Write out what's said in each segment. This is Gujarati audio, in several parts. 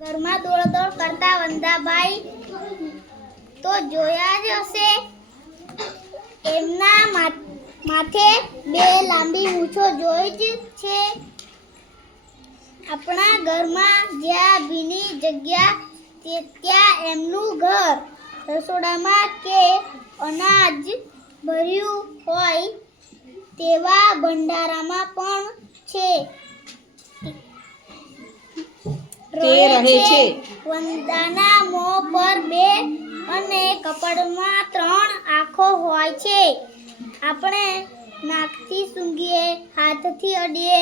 ઘરમાં દોડ કરતા વંદાભાઈ તો જોયા જ હશે. એમના માથે બે લાંબી મૂછો જોઈ જ છે. આપણા ઘરમાં જ્યાં ભીની જગ્યા ત્યાં એમનું ઘર. રસોડામાં કે અનાજ ભર્યું હોય તેવા ભંડારામાં પણ છે રહે છે. વંદાના મોં પર બે અને કપાળમાં 3 આંખો હોય છે. આપણે નાકથી સૂંઘીએ, હાથથી અડીએ,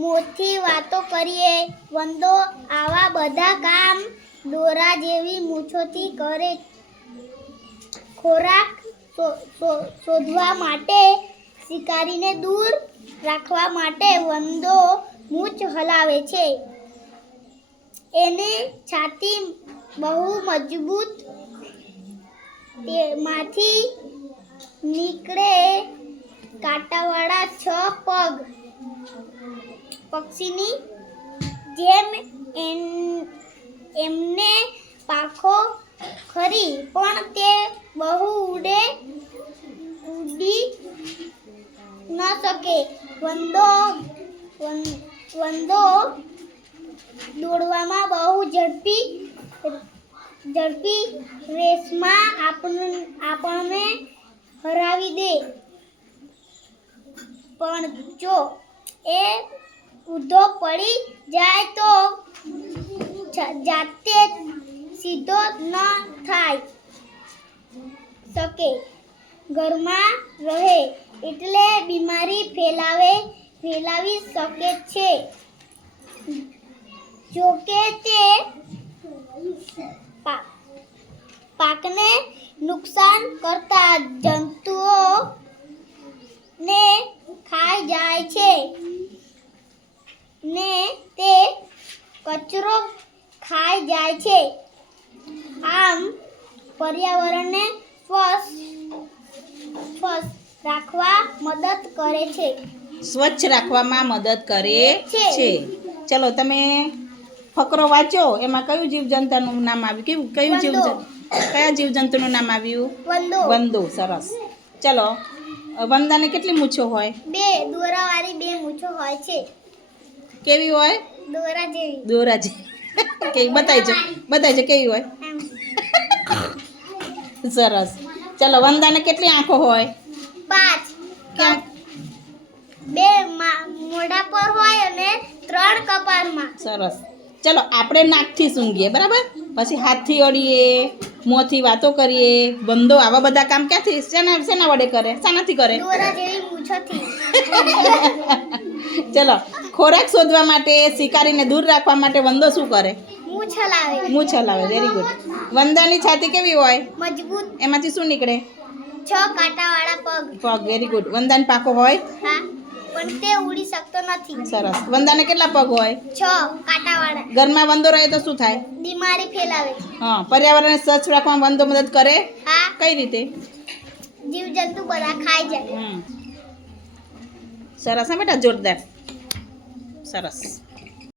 મોંથી વાતો કરીએ. વંદો આવા બધા કામ દોરા જેવી મૂછોથી કરે. ખોરાક શોધવા માટે, શિકારીને દૂર રાખવા માટે વંદો મૂછ હલાવે છે. એની છાતી બહુ મજબૂત. તેમાંથી નીકળે કાંટાવાળા 6 પગ. પક્ષીની જેમ એમને પાંખો ખરી, પણ તે બહુ ઉડી ન શકે. વંદો દોડવામાં બહુ ઝડપી રેસમાં આપણને હરાવી દે. પણ જો એ ઊંધો પડી જાય તો જાતે સીધો ન થઈ શકે. ઘરમાં રહે એટલે બીમારી ફેલાવી શકે છે. જોકે તે પાકને નુકસાન કરતા જંતુઓને ખાઈ જાય છે ને તે કચરો ખાઈ જાય છે. આમ પર્યાવરણને સ્વચ્છ રાખવામાં મદદ કરે છે. ચલો તમે ફકરો વાંચો. એમાં કયું જીવજંતુનું નામ આવ્યું? કયા જીવજંતુનું નામ આવ્યું? વંદો. સરસ. ચલો, વંદાને કેટલી મૂછો હોય? 2 દોરાવાળી 2 મૂછો હોય છે. કેવી હોય? દોરા જેવી. કે બતાઈ કેવી હોય? સરસ. ચલો, વંદાને કેટલી આંખો હોય? 5. 2 મોઢા પર હોય અને 3 કપાળમાં. સરસ. ચલો, આપણે નાકથી સૂંઘીએ, બરાબર? પછી હાથથી અડીએ, મોંથી વાતો કરીએ. વંદો આવા બધા કામ ક્યાંથી શેના વડે કરે? શાનાથી કરે? દોરા જેવી મૂછોથી. ચલો, ખોરાક શોધવા માટે, શિકારીને દૂર રાખવા માટે વંદો શું કરે? મૂછ હલાવે. Very good. વંદાની છાતી કેવી હોય? મજબૂત. એમાંથી શું નીકળે? 6 કાંટાવાળા પગ. Very good. વંદાની પાંખો હોય? હા, પણ તે ઉડી શકતો નથી. સરસ. વંદાને કેટલા પગ હોય? 6 કાંટાવાળા. ઘરમાં વંદો રહે તો શું થાય? બીમારી ફેલાવે. હા. પર્યાવરણને સ્વચ્છ રાખવામાં વંદો મદદ કરે? હા. કઈ રીતે? જીવજંતુ બધા ખાઈ જાય. સરસ. હા બેટા, જોરદાર. સરસ.